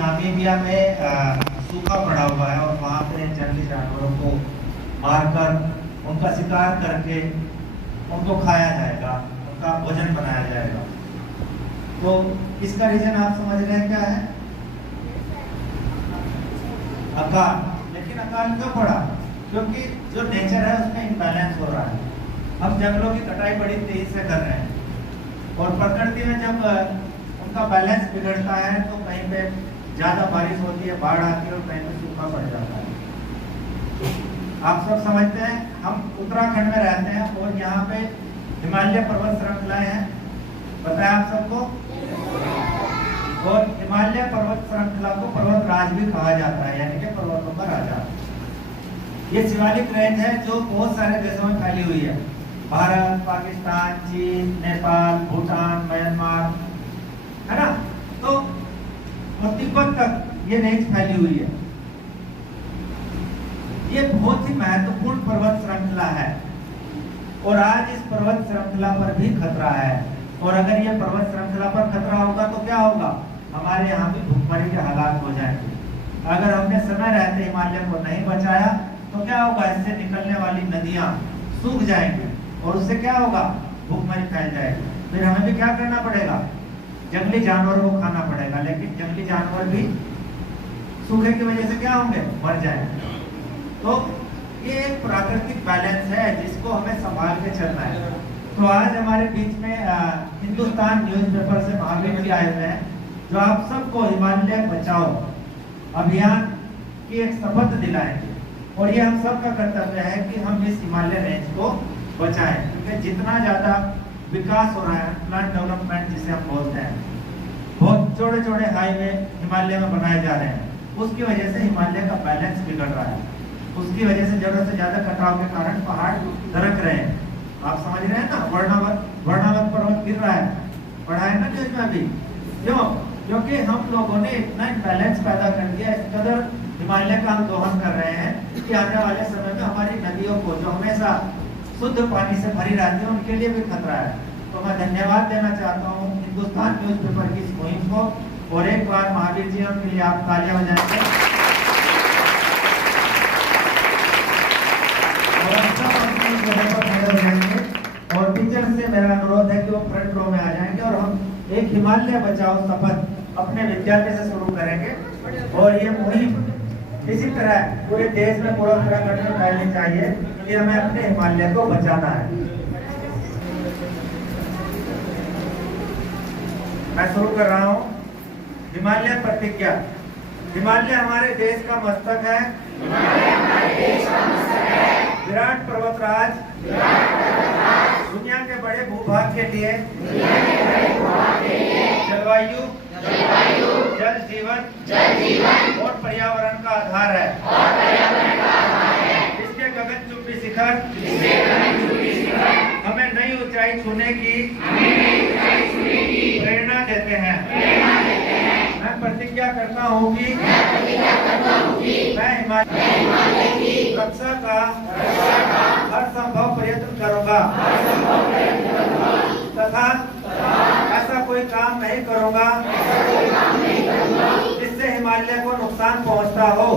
Namibia में सूखा पड़ा हुआ है और वहाँ पे जंगली जानवरों को मारकर उनका शिकार करके उनको खाया जाएगा, उनका भोजन बनाया जाएगा। तो इसका रीजन आप समझ रहे हैं क्या है? अकाल। लेकिन अकाल क्यों पड़ा? क्योंकि जो नेचर है उसमें इम्बैलेंस हो रहा है। हम जंगलों की कटाई बड़ी तेजी से कर रहे हैं और प्रकृति में जब उनका बैलेंस बिगड़ता है तो कहीं पे ज्यादा बारिश होती है, बाढ़ आती है और कहीं पे सूखा पड़ जाता है। आप सब समझते हैं, हम उत्तराखंड में रहते हैं और यहाँ पे हिमालय पर्वत श्रृंखलाएं हैं, पता है आप सबको? और हिमालय पर्वत श्रृंखला को पर्वत राज भी कहा जाता है, यानी कि पर्वतों का राजा। ये शिवालिक रेंज है जो बहुत सारे देशों में फैली हुई है, भारत, पाकिस्तान, चीन, नेपाल, भूटान, म्यांमार, है ना? तो तिब्बत तक ये रेंज फैली हुई है। ये बहुत ही महत्वपूर्ण पर्वत श्रृंखला है और आज इस पर्वत श्रृंखला पर भी खतरा है। और अगर ये पर्वत श्रृंखला पर खतरा होगा तो क्या होगा? हमारे यहाँ भी भूखमरी के हालात हो जाएंगे। अगर हमने समय रहते हिमालय को नहीं बचाया तो क्या होगा? इससे निकलने वाली नदियां सूख जाएंगी और उससे क्या होगा? भूखमरी फैल जाएगी। फिर हमें भी क्या करना पड़ेगा? जंगली जानवरों को खाना पड़ेगा, लेकिन जंगली जानवर भी सूखे की वजह से क्या होंगे? मर जाएंगे। तो ये एक प्राकृतिक बैलेंस है जिसको हमें संभाल के चलना है। तो आज हमारे बीच में हिंदुस्तान न्यूज़पेपर से महावीर जी आए हुए हैं जो आप सबको हिमालय बचाओ अभियान की एक शपथ दिलाएंगे। और ये हम सब का कर्तव्य है कि हम इस हिमालय रेंज को बचाएं, क्योंकि जितना ज्यादा विकास हो रहा है, प्लान डेवलपमेंट जिसे हम बोलते हैं, बहुत छोटे छोटे हाईवे हिमालय में बनाए जा रहे हैं, उसकी वजह से हिमालय का बैलेंस बिगड़ रहा है। उसकी वजह से जरूरत से ज्यादा कटाव के कारण पहाड़ दरक रहे हैं। आप समझ रहे हैं ना? वर्णावत पर्वत गिर रहा है, पढ़ा है ना न्यूज में अभी। क्यों? क्योंकि हम लोगों ने इतना बैलेंस पैदा कर दिया, इस कदर हिमालय का हम दोहन कर रहे हैं कि आने वाले समय में हमारी नदियों को जो हमेशा शुद्ध पानी से भरी रहती है उनके लिए भी खतरा है। तो मैं धन्यवाद देना चाहता हूँ हिंदुस्तान न्यूज़पेपर की इस मुहिम को, और एक बार महावीर जी के लिए आप तालियां बजाएंगे। और टीचर से मेरा अनुरोध है कि वो फ्रंट रो में आ जाएंगे और हम एक हिमालय बचाओ शपथ अपने विद्यार्थी से शुरू करेंगे। और ये मुहिम इसी तरह पूरे देश में पूरा उत्तराखंड में फैलनी चाहिए कि हमें अपने हिमालय को बचाना है। मैं शुरू कर रहा हूँ। हिमालय प्रतिज्ञा। हिमालय हमारे देश का मस्तक है, विराट पर्वतराज दुनिया के बड़े भूभाग के लिए जलवायु, जल जीवन और पर्यावरण का आधार है। इसके गगनचुंबी शिखर हमें नई ऊंचाई छूने की प्रेरणा देते हैं। मैं प्रतिज्ञा करता हूँ कि मैं हिमालय की रक्षा का हर संभव प्रयत्न करूँगा तथा ऐसा कोई काम नहीं करूँगा जिससे हिमालय को नुकसान पहुँचता हो।